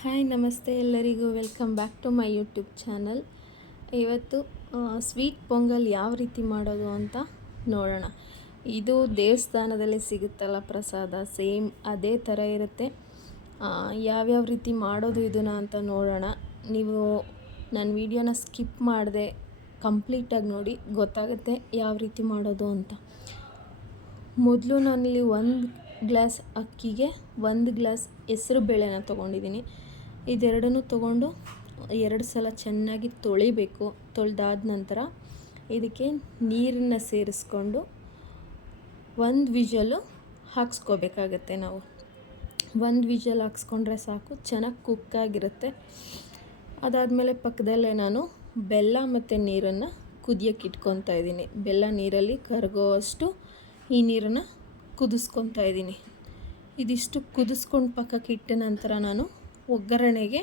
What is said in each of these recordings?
Hi, ನಮಸ್ತೆ ಎಲ್ಲರಿಗೂ. Welcome back to my YouTube channel ಇವತ್ತು ಸ್ವೀಟ್ ಪೊಂಗಲ್ ಯಾವ ರೀತಿ ಮಾಡೋದು ಅಂತ ನೋಡೋಣ. ಇದು ದೇವಸ್ಥಾನದಲ್ಲಿ ಸಿಗುತ್ತಲ್ಲ ಪ್ರಸಾದ ಸೇಮ್ ಅದೇ ಥರ ಇರುತ್ತೆ. ಯಾವ್ಯಾವ ರೀತಿ ಮಾಡೋದು ಇದನ್ನು ಅಂತ ನೋಡೋಣ. ನೀವು ನನ್ನ ವಿಡಿಯೋನ ಸ್ಕಿಪ್ ಮಾಡಿದೆ ಕಂಪ್ಲೀಟಾಗಿ ನೋಡಿ ಗೊತ್ತಾಗುತ್ತೆ ಯಾವ ರೀತಿ ಮಾಡೋದು ಅಂತ. ಮೊದಲು ನಾನಿಲ್ಲಿ ಒಂದು ಗ್ಲಾಸ್ ಅಕ್ಕಿಗೆ ಒಂದು ಗ್ಲಾಸ್ ಹೆಸ್ರು ಬೇಳೆನ ತೊಗೊಂಡಿದ್ದೀನಿ. ಇದೆರಡನ್ನೂ ತೊಗೊಂಡು ಎರಡು ಸಲ ಚೆನ್ನಾಗಿ ತೊಳಿಬೇಕು, ತೊಳೆದಾದ ನಂತರ ಇದಕ್ಕೆ ನೀರನ್ನು ಸೇರಿಸ್ಕೊಂಡು ಒಂದು ವಿಜಲು ಹಾಕ್ಸ್ಕೋಬೇಕಾಗತ್ತೆ ನಾವು. ಒಂದು ವಿಜಲ್ ಹಾಕ್ಸ್ಕೊಂಡ್ರೆ ಸಾಕು, ಚೆನ್ನಾಗಿ ಕುಕ್ಕಾಗಿರುತ್ತೆ ಅದಾದಮೇಲೆ ಪಕ್ಕದಲ್ಲೇ ನಾನು ಬೆಲ್ಲ ಮತ್ತು ನೀರನ್ನು ಕುದಿಯೋಕ್ಕೆ ಇಟ್ಕೊತಾ ಇದ್ದೀನಿ. ಬೆಲ್ಲ ನೀರಲ್ಲಿ ಕರಗೋ ಅಷ್ಟು ಈ ನೀರನ್ನು ಕುದಿಸ್ಕೊತಾ ಇದ್ದೀನಿ. ಇದಿಷ್ಟು ಕುದಿಸ್ಕೊಂಡು ಪಕ್ಕಕ್ಕೆ ಇಟ್ಟ ನಂತರ ನಾನು ಒಗ್ಗರಣೆಗೆ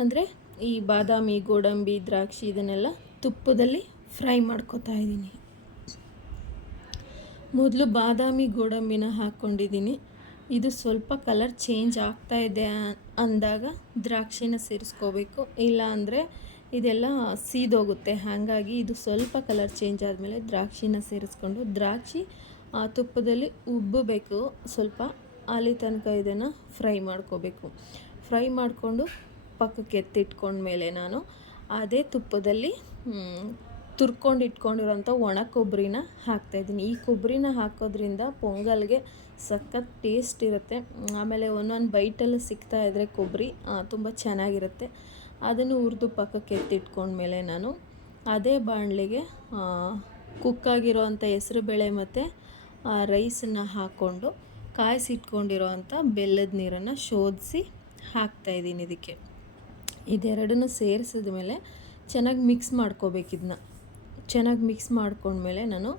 ಅಂದರೆ ಈ ಬಾದಾಮಿ, ಗೋಡಂಬಿ, ದ್ರಾಕ್ಷಿ ಇದನ್ನೆಲ್ಲ ತುಪ್ಪದಲ್ಲಿ ಫ್ರೈ ಮಾಡ್ಕೊತಾ ಇದ್ದೀನಿ. ಮೊದಲು ಬಾದಾಮಿ, ಗೋಡಂಬಿನ ಹಾಕ್ಕೊಂಡಿದ್ದೀನಿ ಇದು ಸ್ವಲ್ಪ ಕಲರ್ ಚೇಂಜ್ ಆಗ್ತಾ ಇದೆ ಅಂದಾಗ ದ್ರಾಕ್ಷಿನ ಸೇರಿಸ್ಕೋಬೇಕು. ಇಲ್ಲ ಅಂದರೆ ಇದೆಲ್ಲ ಸೀದೋಗುತ್ತೆ. ಹಾಗಾಗಿ ಇದು ಸ್ವಲ್ಪ ಕಲರ್ ಚೇಂಜ್ ಆದಮೇಲೆ ದ್ರಾಕ್ಷಿನ ಸೇರಿಸ್ಕೊಂಡು ದ್ರಾಕ್ಷಿ ಆ ತುಪ್ಪದಲ್ಲಿ ಉಬ್ಬಬೇಕು ಸ್ವಲ್ಪ ಅಲ್ಲಿ ತನಕ ಇದನ್ನು ಫ್ರೈ ಮಾಡ್ಕೋಬೇಕು. ಫ್ರೈ ಮಾಡಿಕೊಂಡು ಪಕ್ಕಕ್ಕೆ ಎತ್ತಿಟ್ಕೊಂಡ್ಮೇಲೆ ನಾನು ಅದೇ ತುಪ್ಪದಲ್ಲಿ ತುರ್ಕೊಂಡು ಇಟ್ಕೊಂಡಿರೋಂಥ ಒಣ ಕೊಬ್ಬರಿನ ಹಾಕ್ತಾಯಿದ್ದೀನಿ ಈ ಕೊಬ್ಬರಿನ ಹಾಕೋದ್ರಿಂದ ಪೊಂಗಲ್ಗೆ ಸಖತ್ ಟೇಸ್ಟ್ ಇರುತ್ತೆ. ಆಮೇಲೆ ಒಂದೊಂದು ಬೈಟಲ್ಲಿ ಸಿಗ್ತಾ ಇದ್ದರೆ ಕೊಬ್ಬರಿ ತುಂಬ ಚೆನ್ನಾಗಿರುತ್ತೆ. ಅದನ್ನು ಹುರಿದು ಪಕ್ಕಕ್ಕೆ ಎತ್ತಿಟ್ಕೊಂಡ್ಮೇಲೆ ನಾನು ಅದೇ ಬಾಣಲೆಗೆ ಕುಕ್ಕಾಗಿರೋವಂಥ ಹೆಸ್ರುಬೇಳೆ ಮತ್ತು ರೈಸನ್ನು ಹಾಕ್ಕೊಂಡು ಕಾಯಿಸಿಟ್ಕೊಂಡಿರೋ ಅಂಥ ಬೆಲ್ಲದ ನೀರನ್ನು ಶೋಧಿಸಿ ಹಾಕ್ತಾಯಿದ್ದೀನಿ ಇದಕ್ಕೆ. ಇದೆರಡನ್ನೂ ಸೇರಿಸಿದ ಮೇಲೆ ಚೆನ್ನಾಗಿ ಮಿಕ್ಸ್ ಮಾಡ್ಕೋಬೇಕು ಇದನ್ನ. ಚೆನ್ನಾಗಿ ಮಿಕ್ಸ್ ಮಾಡ್ಕೊಂಡ್ಮೇಲೆ ನಾನು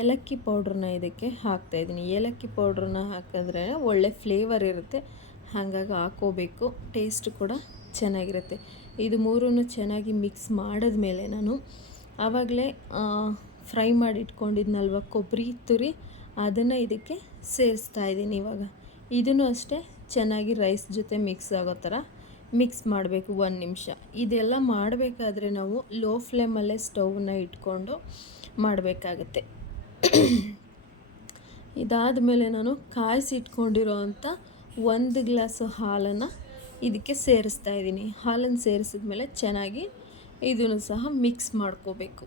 ಏಲಕ್ಕಿ ಪೌಡ್ರನ್ನ ಇದಕ್ಕೆ ಹಾಕ್ತಾಯಿದ್ದೀನಿ ಏಲಕ್ಕಿ ಪೌಡ್ರನ್ನ ಹಾಕಿದ್ರೆ ಒಳ್ಳೆ ಫ್ಲೇವರ್ ಇರುತ್ತೆ. ಹಾಗಾಗಿ ಹಾಕೋಬೇಕು. ಟೇಸ್ಟ್ ಕೂಡ ಚೆನ್ನಾಗಿರುತ್ತೆ. ಇದು ಮೂರನ್ನು ಚೆನ್ನಾಗಿ ಮಿಕ್ಸ್ ಮಾಡಿದ್ಮೇಲೆ ನಾನು ಆವಾಗಲೇ ಫ್ರೈ ಮಾಡಿ ಇಟ್ಕೊಂಡಿದ್ನಲ್ವ ಕೊಬ್ಬರಿ ತುರಿ ಅದನ್ನು ಇದಕ್ಕೆ ಸೇರಿಸ್ತಾ ಇದ್ದೀನಿ ಇವಾಗ. ಇದನ್ನು ಅಷ್ಟೇ ಚೆನ್ನಾಗಿ ರೈಸ್ ಜೊತೆ ಮಿಕ್ಸ್ ಆಗೋ ಥರ ಮಿಕ್ಸ್ ಮಾಡಬೇಕು ಒಂದು ನಿಮಿಷ. ಇದೆಲ್ಲ ಮಾಡಬೇಕಾದ್ರೆ ನಾವು ಲೋ ಫ್ಲೇಮಲ್ಲೇ ಸ್ಟೌವನ್ನ ಇಟ್ಕೊಂಡು ಮಾಡಬೇಕಾಗತ್ತೆ. ಇದಾದ ಮೇಲೆ ನಾನು ಕಾಯಿಸಿಟ್ಕೊಂಡಿರೋವಂಥ ಒಂದು ಗ್ಲಾಸು ಹಾಲನ್ನು ಇದಕ್ಕೆ ಸೇರಿಸ್ತಾ ಇದ್ದೀನಿ. ಹಾಲನ್ನು ಸೇರಿಸಿದ ಮೇಲೆ ಚೆನ್ನಾಗಿ ಇದನ್ನು ಸಹ ಮಿಕ್ಸ್ ಮಾಡ್ಕೋಬೇಕು.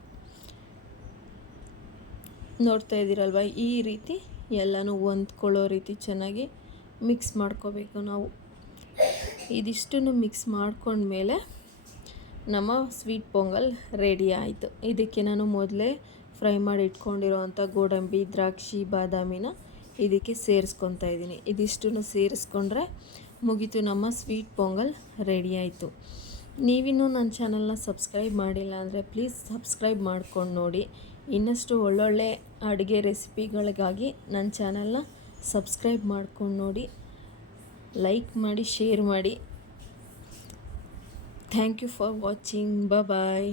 ನೋಡ್ತಾ ಇದ್ದೀರಲ್ವ? ಈ ರೀತಿ ಎಲ್ಲನೂ ಹೊಂದ್ಕೊಳ್ಳೋ ರೀತಿ ಚೆನ್ನಾಗಿ ಮಿಕ್ಸ್ ಮಾಡ್ಕೋಬೇಕು ನಾವು. ಇದಿಷ್ಟನ್ನು ಮಿಕ್ಸ್ ಮಾಡ್ಕೊಂಡ್ಮೇಲೆ ನಮ್ಮ ಸ್ವೀಟ್ ಪೊಂಗಲ್ ರೆಡಿ ಆಯಿತು. ಇದಕ್ಕೆ ನಾನು ಮೊದಲೇ ಫ್ರೈ ಮಾಡಿ ಇಟ್ಕೊಂಡಿರೋವಂಥ ಗೋಡಂಬಿ, ದ್ರಾಕ್ಷಿ, ಬಾದಾಮಿನ ಇದಕ್ಕೆ ಸೇರಿಸ್ಕೊತಾ ಇದ್ದೀನಿ. ಇದಿಷ್ಟನ್ನು ಸೇರಿಸ್ಕೊಂಡ್ರೆ ಮುಗೀತು. ನಮ್ಮ ಸ್ವೀಟ್ ಪೊಂಗಲ್ ರೆಡಿ ಆಯಿತು. ನೀವಿನ್ನೂ ನನ್ನ ಚಾನಲ್ನ ಸಬ್ಸ್ಕ್ರೈಬ್ ಮಾಡಿಲ್ಲ ಅಂದರೆ ಪ್ಲೀಸ್ ಸಬ್ಸ್ಕ್ರೈಬ್ ಮಾಡ್ಕೊಂಡು ನೋಡಿ. ಇನ್ನಷ್ಟು ಒಳ್ಳೊಳ್ಳೆ ಅಡುಗೆ ರೆಸಿಪಿಗಳಿಗಾಗಿ ನನ್ನ ಚಾನಲ್ನ ಸಬ್ಸ್ಕ್ರೈಬ್ ಮಾಡ್ಕೊಂಡು ನೋಡಿ. ಲೈಕ್ ಮಾಡಿ, ಶೇರ್ ಮಾಡಿ. Thank you for watching. Bye